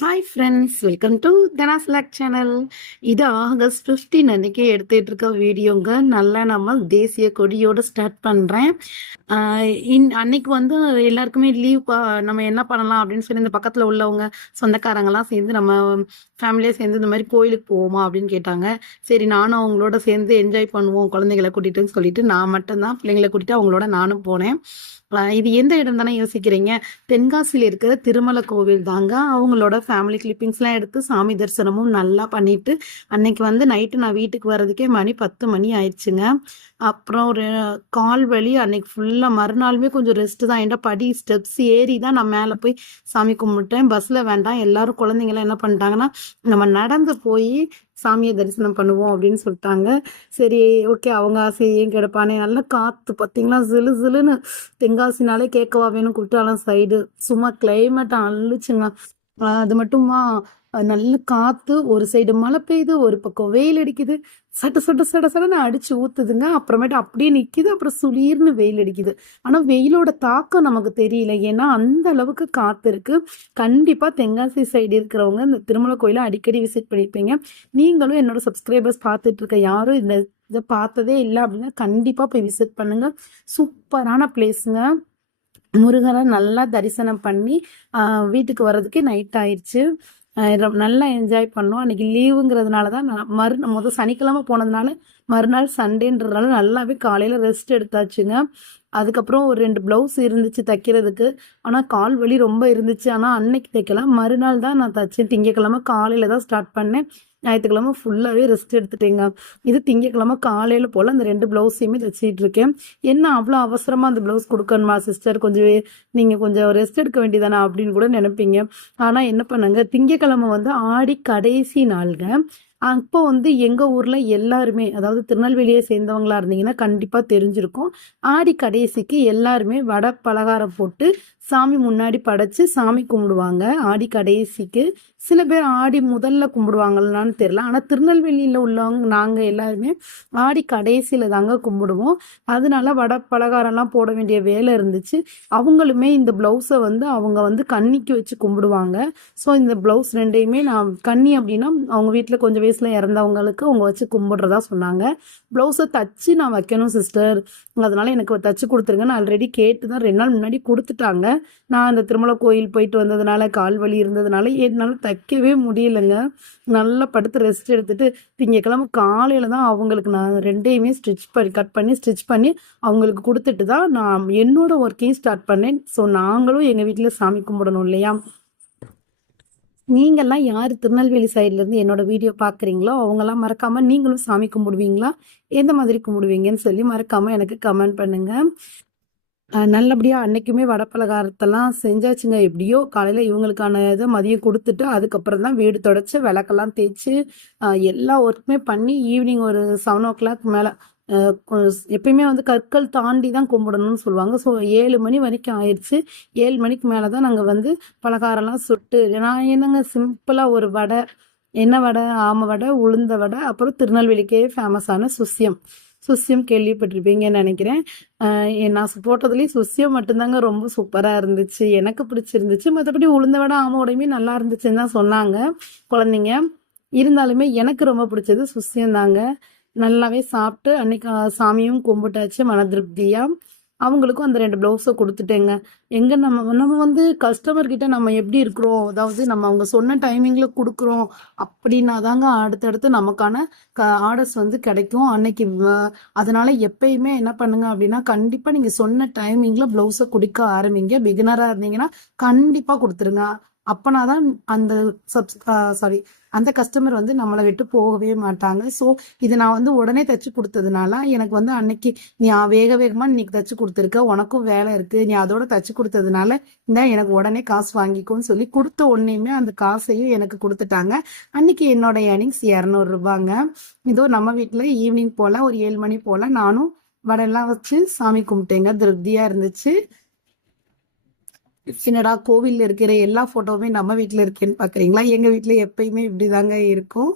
Hi friends, welcome to Dhana's log channel. இது August 15 அன்னைக்கு எடுத்துட்டு இருக்க வீடியோங்க. நல்லா நம்ம தேசிய கொடியோட ஸ்டார்ட் பண்ணுறேன். அன்னைக்கு வந்து எல்லாருக்குமே லீவ். நம்ம என்ன பண்ணலாம் அப்படின்னு சொல்லி இந்த பக்கத்தில் உள்ளவங்க சொந்தக்காரங்கெல்லாம் சேர்ந்து நம்ம ஃபேமிலியாக சேர்ந்து இந்த மாதிரி கோயிலுக்கு போவோமா அப்படின்னு கேட்டாங்க. சரி, நானும் அவங்களோட சேர்ந்து என்ஜாய் பண்ணுவோம் குழந்தைகளை கூட்டிட்டுன்னு சொல்லிட்டு நான் மட்டும்தான் பிள்ளைங்களை கூட்டிட்டு அவங்களோட நானும் போனேன். இது எந்த இடம் தானே யோசிக்கிறீங்க? தென்காசியில் இருக்கிற திருமலை கோவில் தாங்க. அவங்களோட ஃபேமிலி கிளிப்பிங்ஸ்லாம் எடுத்து சாமி தரிசனமும் நல்லா பண்ணிட்டு அன்னைக்கு வந்து நைட்டு நான் வீட்டுக்கு வர்றதுக்கே மணி 10 மணி ஆயிடுச்சுங்க. அப்புறம் ஒரு கால் வலி அன்னைக்கு ஃபுல்லாக. மறுநாளுமே கொஞ்சம் ரெஸ்ட்டு தான். ஏன்டா படி ஸ்டெப்ஸ் ஏறி தான் நான் மேலே போய் சாமி கும்பிட்டேன். பஸ்ஸில் வேண்டாம், எல்லாரும் குழந்தைங்களாம் என்ன பண்ணிட்டாங்கன்னா நம்ம நடந்து போய் சாமியை தரிசனம் பண்ணுவோம் அப்படின்னு சொல்லிட்டாங்க. சரி, ஓகே, அவங்க ஆசையும் கிடப்பானே. நல்லா காற்று பார்த்தீங்களா, சிலு சிலுன்னு. தென்காசினாலே கேட்கவா வேணும், குற்றாலம் சைடு சும்மா கிளைமேட் அள்ளுச்சுங்க. அது மட்டுமா, நல்ல காற்று. ஒரு சைடு மழை பெய்யுது, ஒரு பக்கம் வெயில் அடிக்குது. சட்ட சட்ட சட சடன்னு அடிச்சு ஊத்துதுங்க. அப்புறமேட்டு அப்படியே நிற்கிது, அப்புறம் சுளீர்னு வெயில் அடிக்குது. ஆனால் வெயிலோட தாக்கம் நமக்கு தெரியல, ஏன்னா அந்த அளவுக்கு காற்று இருக்கு. கண்டிப்பாக தென்காசி சைடு இருக்கிறவங்க இந்த திருமலை கோயிலை அடிக்கடி விசிட் பண்ணியிருப்பீங்க. நீங்களும் என்னோட சப்ஸ்கிரைபர்ஸ் பார்த்துட்டு இருக்க யாரும் இதை பார்த்ததே இல்லை அப்படின்னா கண்டிப்பாக போய் விசிட் பண்ணுங்க. சூப்பரான பிளேஸுங்க. முருகனை நல்லா தரிசனம் பண்ணி வீட்டுக்கு வர்றதுக்கு நைட் ஆயிடுச்சு. நல்லா என்ஜாய் பண்ணோம். அன்றைக்கி லீவுங்கிறதுனால தான் நான் முதல் சனிக்கிழமை போனதுனால மறுநாள் சண்டேன்றதுனால நல்லாவே காலையில் ரெஸ்ட் எடுத்தாச்சுங்க. அதுக்கப்புறம் ஒரு 2 ப்ளவுஸ் இருந்துச்சு தைக்கிறதுக்கு. ஆனால் கால் வலி ரொம்ப இருந்துச்சு. ஆனால் அன்னைக்கு தைக்கலாம், மறுநாள் தான் நான் தைச்சேன். திங்கக்கிழமை காலையில் தான் ஸ்டார்ட் பண்ணேன். ஞாயிற்றுக்கிழமை ஃபுல்லாகவே ரெஸ்ட் எடுத்துட்டேங்க. இது திங்கக்கிழமை காலையில் போல் அந்த 2 ப்ளவுஸையுமே தைச்சிட்டு இருக்கேன். என்ன அவ்வளோ அவசரமாக அந்த ப்ளவுஸ் கொடுக்கணுமா சிஸ்டர், நீங்கள் கொஞ்சம் ரெஸ்ட் எடுக்க வேண்டியதானே அப்படின்னு கூட நினைப்பீங்க. ஆனால் என்ன பண்ணுங்க, திங்கக்கிழமை வந்து ஆடி கடைசி நாளுங்க. அப்போ வந்து எங்கள் ஊரில் எல்லாருமே, அதாவது திருநெல்வேலியை சேர்ந்தவங்களா இருந்தீங்கன்னா கண்டிப்பாக தெரிஞ்சிருக்கும். ஆடி கடைசிக்கு எல்லாருமே வடை பலகாரம் போட்டு சாமி முன்னாடி படைச்சு சாமி கும்பிடுவாங்க ஆடி கடைசிக்கு. சில பேர் ஆடி முதல்ல கும்பிடுவாங்களான்னு தெரியல. ஆனால் திருநெல்வேலியில் உள்ளவங்க நாங்கள் எல்லாருமே ஆடி கடைசியில் தாங்க கும்பிடுவோம். அதனால வடை பலகாரம்லாம் போட வேண்டிய வேலை இருந்துச்சு. அவங்களுமே இந்த ப்ளவுஸை வந்து அவங்க வந்து கன்னிக்கு வச்சு கும்பிடுவாங்க. ஸோ இந்த ப்ளவுஸ் ரெண்டையுமே நான் கன்னி அப்படின்னா அவங்க வீட்டில் கொஞ்சம் வயசில் இறந்தவங்களுக்கு அவங்க வச்சு கும்பிடுறதா சொன்னாங்க. ப்ளவுஸை தச்சு நான் வைக்கணும் சிஸ்டர், அதனால எனக்கு தச்சு கொடுத்துருங்க. நான் ஆல்ரெடி கேட்டு தான் 2 நாள் முன்னாடி கொடுத்துட்டாங்க. நான் அந்த திருமலை கோயில் போயிட்டு வந்ததுனால கால் வலி இருந்ததுனால என்னால் தைக்கவே முடியலைங்க. நல்லா படுத்து ரெஸ்ட் எடுத்துட்டு திங்கக்கிழமை காலையில் தான் அவங்களுக்கு நான் 2யுமே கட் பண்ணி ஸ்டிச் பண்ணி அவங்களுக்கு கொடுத்துட்டு தான் நான் என்னோட ஒர்க்கையும் ஸ்டார்ட் பண்ணேன். ஸோ நாங்களும் எங்கள் வீட்டில் சாமி கும்பிடணும் இல்லையா? நீங்கள்லாம் யார் திருநெல்வேலி சைட்லேருந்து என்னோட வீடியோ பார்க்குறீங்களோ அவங்கெல்லாம் மறக்காமல் நீங்களும் சாமி கும்பிடுவீங்களா? எந்த மாதிரி கும்பிடுவீங்கன்னு சொல்லி மறக்காமல் எனக்கு கமெண்ட் பண்ணுங்கள். நல்லபடியாக அன்னைக்குமே வடை பலகாரத்தெல்லாம் செஞ்சாச்சுங்க. எப்படியோ காலையில் இவங்களுக்கான இதை மதியம் கொடுத்துட்டு அதுக்கப்புறம் தான் வீடு தொடச்சி விளக்கெல்லாம் தேய்ச்சி எல்லா ஒர்க்குமே பண்ணி ஈவினிங் ஒரு 7 o'clock மேலே எப்பயுமே வந்து கற்கள் தாண்டி தான் கும்பிடணும்னு சொல்லுவாங்க. ஸோ 7 மணி வரைக்கும் ஆயிடுச்சு. 7 மணிக்கு மேலே தான் நாங்கள் வந்து பலகாரம்லாம் சுட்டு, நான் என்னங்க சிம்பிளாக ஒரு வடை, என்ன வடை, ஆம வடை, உளுந்த வடை, அப்புறம் திருநெல்வேலிக்கே ஃபேமஸான சுசியம். சுசியம் கேள்விப்பட்டிருப்பீங்கன்னு நினைக்கிறேன். நான் போட்டதுலேயே சுசியம் மட்டும்தாங்க ரொம்ப சூப்பராக இருந்துச்சு, எனக்கு பிடிச்சிருந்துச்சு. மற்றபடி உளுந்த வடை ஆம வடையுமே நல்லா இருந்துச்சுன்னு தான் சொன்னாங்க குழந்தைங்க. இருந்தாலுமே எனக்கு ரொம்ப பிடிச்சது சுசியம் தாங்க. நல்லாவே சாப்பிட்டு அன்னைக்கு சாமியும் கும்பிட்டாச்சு மன திருப்தியாக. அவங்களுக்கும் அந்த 2 ப்ளவுஸை கொடுத்துட்டேங்க. எங்கே நம்ம நம்ம வந்து கஸ்டமர்கிட்ட நம்ம எப்படி இருக்கிறோம், அதாவது நம்ம அவங்க சொன்ன டைமிங்கில் கொடுக்குறோம் அப்படின்னா தாங்க அடுத்தடுத்து நமக்கான ஆர்டர்ஸ் வந்து கிடைக்கும் அன்னைக்கு. அதனால் எப்பயுமே என்ன பண்ணுங்க அப்படின்னா, கண்டிப்பாக நீங்கள் சொன்ன டைமிங்கில் ப்ளவுஸை கொடுக்க ஆரம்பிங்க. பிகினராக இருந்தீங்கன்னா கண்டிப்பாக கொடுத்துருங்க. அப்போனா தான் அந்த அந்த கஸ்டமர் வந்து நம்மளை விட்டு போகவே மாட்டாங்க. ஸோ இது நான் வந்து உடனே தைச்சு கொடுத்ததுனால எனக்கு வந்து அன்னைக்கு நீ வேக வேகமாக இன்னைக்கு தைச்சு கொடுத்துருக்க, உனக்கும் வேலை இருக்குது, நீ அதோட தைச்சு கொடுத்ததுனால இந்த எனக்கு உடனே காசு வாங்கிக்கோன்னு சொல்லி கொடுத்த உடனேயுமே அந்த காசையும் எனக்கு கொடுத்துட்டாங்க. அன்னைக்கு என்னோட ஏர்னிங்ஸ் 200 ரூபாங்க. இதோ நம்ம வீட்டில் ஈவினிங் போல் ஒரு 7 மணி போல் நானும் வடையெல்லாம் வச்சு சாமி கும்பிட்டேங்க. திருப்தியாக இருந்துச்சு. என்னடா கோவில்ல இருக்கிற எல்லா போட்டோவுமே நம்ம வீட்டில் இருக்கேன்னு பார்க்குறீங்களா? எங்கள் வீட்டில் எப்பயுமே இப்படி தாங்க இருக்கும்.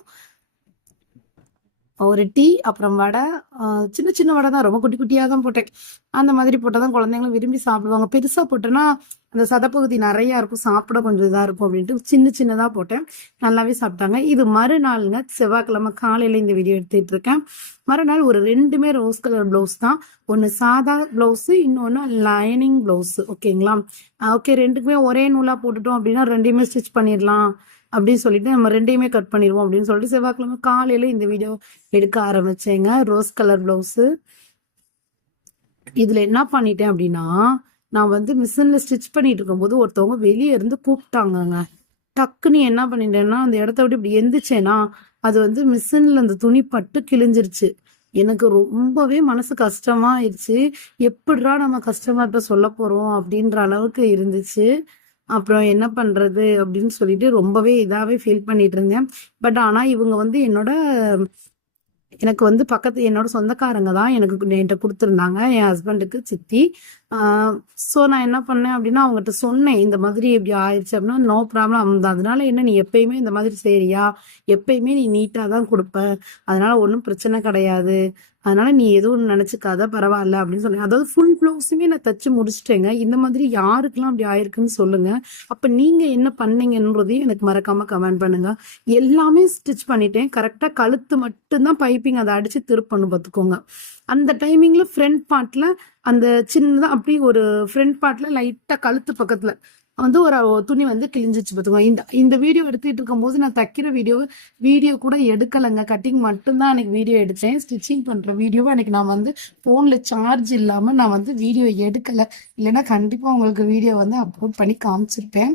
ஒரு டீ, அப்புறம் வடை. சின்ன சின்ன வடை தான், ரொம்ப குட்டி குட்டியாக தான் போட்டேன். அந்த மாதிரி போட்டால் தான் குழந்தைங்களும் விரும்பி சாப்பிடுவாங்க. பெருசாக போட்டேன்னா அந்த சதப்பகுதி நிறையா இருக்கும், சாப்பிட கொஞ்சம் இதாக இருக்கும் அப்படின்ட்டு சின்ன சின்னதாக போட்டேன். நல்லாவே சாப்பிட்டாங்க. இது மறுநாளுங்க, செவ்வாய்க்கிழமை காலையில் இந்த வீடியோ எடுத்துகிட்டு இருக்கேன். மறுநாள் ஒரு 2மே ரோஸ் கலர் ப்ளவுஸ் தான். ஒன்று சாதா ப்ளவுஸு, இன்னொன்று லைனிங் ப்ளவுஸு. ஓகேங்களா? ஓகே, 2க்குமே ஒரே நூலாக போட்டுட்டோம் அப்படின்னா 2யுமே ஸ்டிச் பண்ணிடலாம் அப்படின்னு சொல்லிட்டு நம்ம 2யுமே கட் பண்ணிடுவோம் அப்படின்னு சொல்லிட்டு செவ்வாய்க்கிழமை காலையில் இந்த வீடியோ எடுக்க ஆரம்பிச்சேங்க. Rose colour blouse. இதில் என்ன பண்ணிட்டேன் அப்படின்னா, நான் வந்து மிஷினில் ஸ்டிச் பண்ணிட்டு இருக்கும்போது ஒருத்தவங்க வெளியே இருந்து கூப்பிட்டாங்கங்க. டக்குன்னு என்ன பண்ணிட்டேன்னா, அந்த இடத்த விட்டு இப்படி எந்திரிச்சேனா, அது வந்து மிஷினில் அந்த துணி பட்டு கிழிஞ்சிருச்சு. எனக்கு ரொம்பவே மனசு கஷ்டமா ஆயிடுச்சு. எப்படிடா நம்ம கஸ்டமர்கிட்ட சொல்ல போறோம் அப்படின்ற அளவுக்கு இருந்துச்சு. அப்புறம் என்ன பண்றது அப்படின்னு சொல்லிட்டு ரொம்பவே இதாவே ஃபீல் பண்ணிட்டு இருந்தேன். பட் ஆனா இவங்க வந்து எனக்கு வந்து பக்கத்து என்னோட சொந்தக்காரங்க தான் எனக்கு என்கிட்ட கொடுத்துருந்தாங்க, என் ஹஸ்பண்டுக்கு சித்தி. ஸோ நான் என்ன பண்ணேன் அப்படின்னா, அவங்ககிட்ட சொன்னேன், இந்த மாதிரி இப்படி ஆயிடுச்சு அப்படின்னா, நோ ப்ராப்ளம். அதனால என்ன, நீ எப்பயுமே இந்த மாதிரி செய்றியா, எப்பயுமே நீ நீட்டாக தான் கொடுப்ப, அதனால ஒன்றும் பிரச்சனை கிடையாது, அதனால நீ எதுவும் நினச்சிக்காத, பரவாயில்ல அப்படின்னு சொன்னேன். அதாவது ஃபுல் ப்ளவுஸுமே நான் தச்சு முடிச்சிட்டேங்க. இந்த மாதிரி யாருக்கெல்லாம் அப்படி ஆயிருக்குன்னு சொல்லுங்க. அப்போ நீங்க என்ன பண்ணீங்கன்றதையும் எனக்கு மறக்காம கமெண்ட் பண்ணுங்க. எல்லாமே ஸ்டிச் பண்ணிட்டேன். கரெக்டாக கழுத்து மட்டும்தான் பைப்பிங் அதை அடிச்சு திருப்பணும் பார்த்துக்கோங்க. அந்த டைமிங்ல ஃப்ரண்ட் பார்ட்ல அந்த சின்னதாக அப்படியே ஒரு ஃப்ரண்ட் பார்ட்ல லைட்டாக கழுத்து பக்கத்துல வந்து ஒரு துணி வந்து கிழிஞ்சிச்சு பார்த்துக்கோங்க. இந்த வீடியோ எடுத்துட்டு இருக்கும்போது நான் தைக்கிற வீடியோ கூட எடுக்கலைங்க. கட்டிங் மட்டும்தான் எனக்கு வீடியோ எடுத்தேன். ஸ்டிச்சிங் பண்ற வீடியோவை எனக்கு நான் வந்து ஃபோனில் சார்ஜ் இல்லாமல் நான் வந்து வீடியோ எடுக்கலை. இல்லைன்னா கண்டிப்பாக உங்களுக்கு வீடியோ வந்து அப்லோட் பண்ணி காமிச்சிருப்பேன்.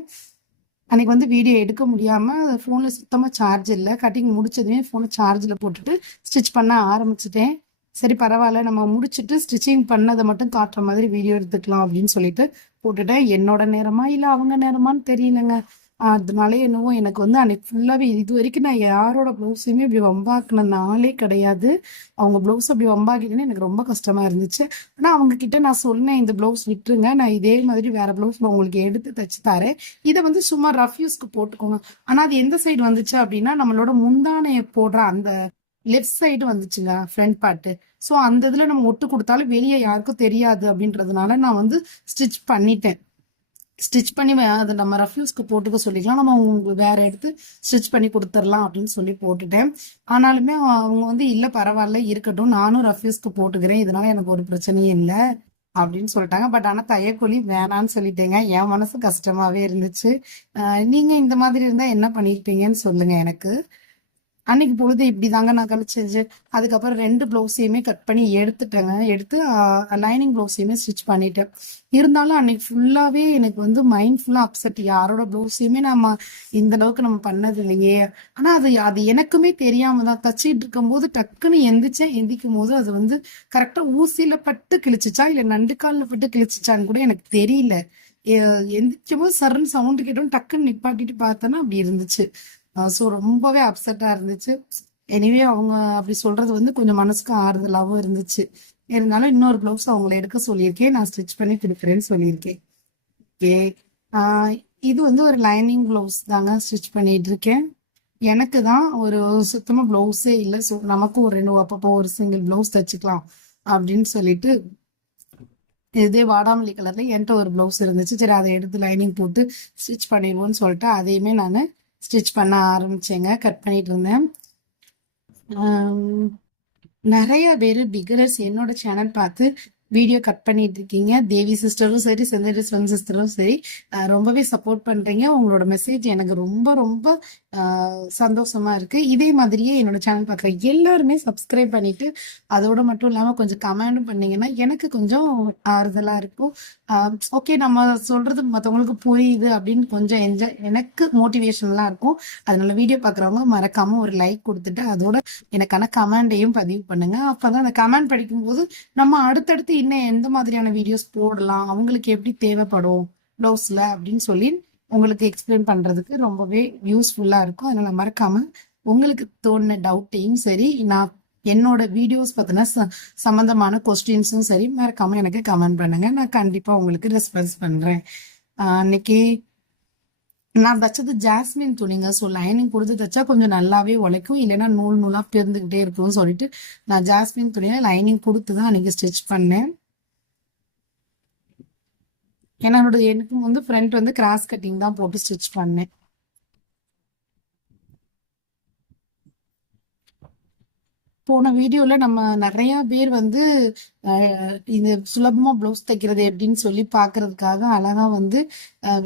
அன்னைக்கு வந்து வீடியோ எடுக்க முடியாமல் ஃபோனில் சுத்தமாக சார்ஜ் இல்லை. கட்டிங் முடிச்சதுமே ஃபோனை சார்ஜில் போட்டுட்டு ஸ்டிச் பண்ண ஆரம்பிச்சிட்டேன். சரி பரவாயில்ல, நம்ம முடிச்சுட்டு ஸ்டிச்சிங் பண்ணதை மட்டும் காட்டுற மாதிரி வீடியோ எடுத்துக்கலாம் அப்படின்னு சொல்லிட்டு போட்டுட்டேன். என்னோட நேரமா இல்லை அவங்க நேரமான்னு தெரியலங்க. அதனால என்னவோ எனக்கு வந்து அன்னைக்கு ஃபுல்லாகவே இது வரைக்கும் நான் யாரோட ப்ளவுஸையுமே இப்படி வம்பாக்குன நாளே கிடையாது. அவங்க ப்ளவுஸ் அப்படி வம்பாக்கிட்டுன்னு எனக்கு ரொம்ப கஷ்டமாக இருந்துச்சு. ஆனால் அவங்க கிட்ட நான் சொன்னேன், இந்த ப்ளவுஸ் விட்டுருங்க, நான் இதே மாதிரி வேற ப்ளவுஸ் நான் உங்களுக்கு எடுத்து தச்சு தரேன், இதை வந்து சும்மா ரஃப் யூஸ்க்கு போட்டுக்கோங்க. ஆனால் அது எந்த சைடு வந்துச்சு அப்படின்னா, நம்மளோட முந்தானையை போடுற அந்த லெஃப்ட் சைடு வந்துச்சுங்க, ஃப்ரண்ட் பார்ட்டு. ஸோ அந்த இதில் நம்ம ஒட்டு கொடுத்தாலும் வெளியே யாருக்கும் தெரியாது அப்படின்றதுனால நான் வந்து ஸ்டிச் பண்ணிட்டேன். ஸ்டிச் பண்ணி அதை நம்ம ரஃப்யூஸ்க்கு போட்டுக்க சொல்லிக்கலாம், நம்ம உங்களுக்கு வேற எடுத்து ஸ்டிச் பண்ணி கொடுத்துடலாம் அப்படின்னு சொல்லி போட்டுட்டேன். ஆனாலுமே அவங்க வந்து இல்லை பரவாயில்ல இருக்கட்டும், நானும் ரஃப்யூஸ்க்கு போட்டுக்கிறேன், இதனால எனக்கு ஒரு பிரச்சனையும் இல்லை அப்படின்னு சொல்லிட்டாங்க. பட் ஆனால் தையக்கூலி வேணான்னு சொல்லிட்டேங்க. என் மனசு கஷ்டமாவே இருந்துச்சு. நீங்க இந்த மாதிரி இருந்தா என்ன பண்ணிருப்பீங்கன்னு சொல்லுங்க எனக்கு. அன்னைக்கு பொழுது இப்படிதாங்க நான் கழிச்சது. அதுக்கப்புறம் 2 ப்ளவுஸையுமே கட் பண்ணி எடுத்துட்டேங்க. எடுத்து லைனிங் ப்ளவுஸையுமே ஸ்டிச் பண்ணிட்டேன். இருந்தாலும் அன்னைக்கு ஃபுல்லாவே எனக்கு வந்து மைண்ட் ஃபுல்லா அப்செட். யாரோட ப்ளவுஸையுமே நம்ம இந்த அளவுக்கு நம்ம பண்ணது இல்லையே. ஆனா அது எனக்குமே தெரியாம தான் தச்சிட்டு இருக்கும் போது டக்குன்னு எந்திக்கும் போது அது வந்து கரெக்டா ஊசியில பட்டு கிழிச்சிச்சா இல்ல நண்டுக்கால்ல பட்டு கிழிச்சிச்சான்னு கூட எனக்கு தெரியல. எந்திக்கும் போது சர்ன்னு சவுண்டு கேட்டோம், டக்குன்னு நிப்பாட்டிட்டு பார்த்தேன்னா அப்படி இருந்துச்சு. ஸோ ரொம்பவே அப்செட்டாக இருந்துச்சு. எனிவே அவங்க அப்படி சொல்றது வந்து கொஞ்சம் மனசுக்கு ஆறுதலாகவும் இருந்துச்சு. இருந்தாலும் இன்னொரு ப்ளவுஸ் அவங்கள எடுக்க சொல்லியிருக்கேன், நான் ஸ்டிச் பண்ணி கொடுக்குறேன்னு சொல்லியிருக்கேன். ஓகே, இது வந்து ஒரு லைனிங் ப்ளவுஸ் தாங்க ஸ்டிச் பண்ணிட்டு இருக்கேன். எனக்கு தான் ஒரு சுத்தமாக ப்ளவுஸே இல்லை. ஸோ நமக்கும் ஒரு 2 அப்பப்போ ஒரு சிங்கிள் ப்ளவுஸ் தைச்சிக்கலாம் அப்படின்னு சொல்லிட்டு இதே வாடாமல்லி கலர்ல என்கிட்ட ஒரு ப்ளவுஸ் இருந்துச்சு. சரி அதை எடுத்து லைனிங் போட்டு ஸ்டிச் பண்ணிடுவோன்னு சொல்லிட்டு அதையுமே நான் ஸ்டிச் பண்ண ஆரம்பிச்சேங்க. கட் பண்ணிட்டு இருந்தேன். நிறைய பேர் பிகினர்ஸ் என்னோட சேனல் பார்த்து வீடியோ கட் பண்ணிட்டு இருக்கீங்க. தேவி சிஸ்டரும் சரி, செந்தரி சிஸ்டரும் சரி, ரொம்பவே சப்போர்ட் பண்றீங்க. உங்களோட மெசேஜ் எனக்கு ரொம்ப ரொம்ப சந்தோஷமா இருக்கு. இதே மாதிரியே என்னோட சேனல் பார்க்குற எல்லாருமே சப்ஸ்கிரைப் பண்ணிட்டு அதோட மட்டும் இல்லாமல் கொஞ்சம் கமெண்டும் பண்ணீங்கன்னா எனக்கு கொஞ்சம் ஆறுதலா இருக்கும். ஓகே, நம்ம சொல்றது மற்றவங்களுக்கு புரியுது அப்படின்னு கொஞ்சம் எனக்கு மோட்டிவேஷன்லாம் இருக்கும். அதனால வீடியோ பார்க்குறவங்க மறக்காம ஒரு லைக் கொடுத்துட்டு அதோட எனக்கான கமெண்டையும் பதிவு பண்ணுங்க. அப்பதான் அந்த கமெண்ட் படிக்கும்போது நம்ம அடுத்தடுத்து இன்னும் எந்த மாதிரியான வீடியோஸ் போடலாம், அவங்களுக்கு எப்படி தேவைப்படும் ப்ளவுஸ்ல அப்படின்னு சொல்லி உங்களுக்கு எக்ஸ்பிளைன் பண்றதுக்கு ரொம்பவே யூஸ்ஃபுல்லா இருக்கும். அதனால மறக்காம உங்களுக்கு தோணுன டவுட்டையும் சரி, நான் என்னோட வீடியோஸ் பார்த்தினா சம்மந்தமான கொஸ்டின்ஸும் சரி மறக்காம எனக்கு கமெண்ட் பண்ணுங்க. நான் கண்டிப்பா உங்களுக்கு ரெஸ்பான்ஸ் பண்றேன். அன்னைக்கு நான் தச்சது ஜாஸ்மின் துணிங்க. ஸோ லைனிங் கொடுத்து தைச்சா கொஞ்சம் நல்லாவே உழைக்கும், இல்லைன்னா நூல் நூலாக பிறந்துக்கிட்டே இருக்கும்னு சொல்லிட்டு நான் ஜாஸ்மின் துணியை லைனிங் கொடுத்து தான் அன்னைக்கு ஸ்டிச் பண்ணேன். ஏன்னா எனக்கும் வந்து ஃப்ரண்ட் வந்து கிராஸ் கட்டிங் தான் போட்டு ஸ்டிச் பண்ணேன். போன வீடியோல நம்ம நிறைய பேர் வந்து இது சுலபமா ப்ளவுஸ் தைக்கிறது எப்படின்னு சொல்லி பாக்குறதுக்காக அழகா வந்து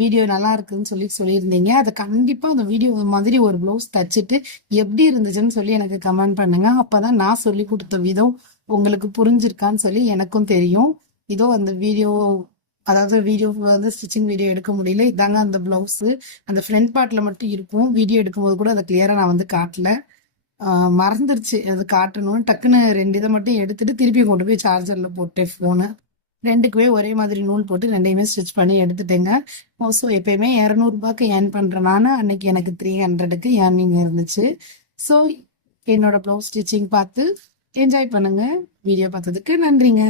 வீடியோ நல்லா இருக்குன்னு சொல்லி சொல்லியிருந்தீங்க. அதை கண்டிப்பா அந்த வீடியோ மாதிரி ஒரு ப்ளவுஸ் தச்சுட்டு எப்படி இருந்துச்சுன்னு சொல்லி எனக்கு கமெண்ட் பண்ணுங்க. அப்பதான் நான் சொல்லி கொடுத்த விதம் உங்களுக்கு புரிஞ்சிருக்கான்னு சொல்லி எனக்கும் தெரியும். இதோ அந்த வீடியோ, அதாவது வீடியோ வந்து ஸ்டிச்சிங் வீடியோ எடுக்க முடியல. இதாங்க அந்த பிளவுஸ். அந்த ஃப்ரண்ட் பார்ட்ல மட்டும் இருக்கும். வீடியோ எடுக்கும்போது கூட அதை கிளியரா நான் வந்து காட்டல. மறந்துருச்சு அது காட்டணும்னு. டக்குன்னு 2 இதை மட்டும் எடுத்துட்டு திருப்பி கொண்டு போய் சார்ஜர்ல போட்டேன் ஃபோனு. 2க்குமே ஒரே மாதிரி நூல் போட்டு 2யுமே ஸ்டிச் பண்ணி எடுத்துட்டேங்க. ஸோ எப்பயுமே 200 ஏர்ன் பண்றேன் நானு. அன்னைக்கு எனக்கு 300க்கு ஏர்னிங் இருந்துச்சு. ஸோ என்னோட ப்ளவுஸ் ஸ்டிச்சிங் பார்த்து என்ஜாய் பண்ணுங்க. வீடியோ பார்த்ததுக்கு நன்றிங்க.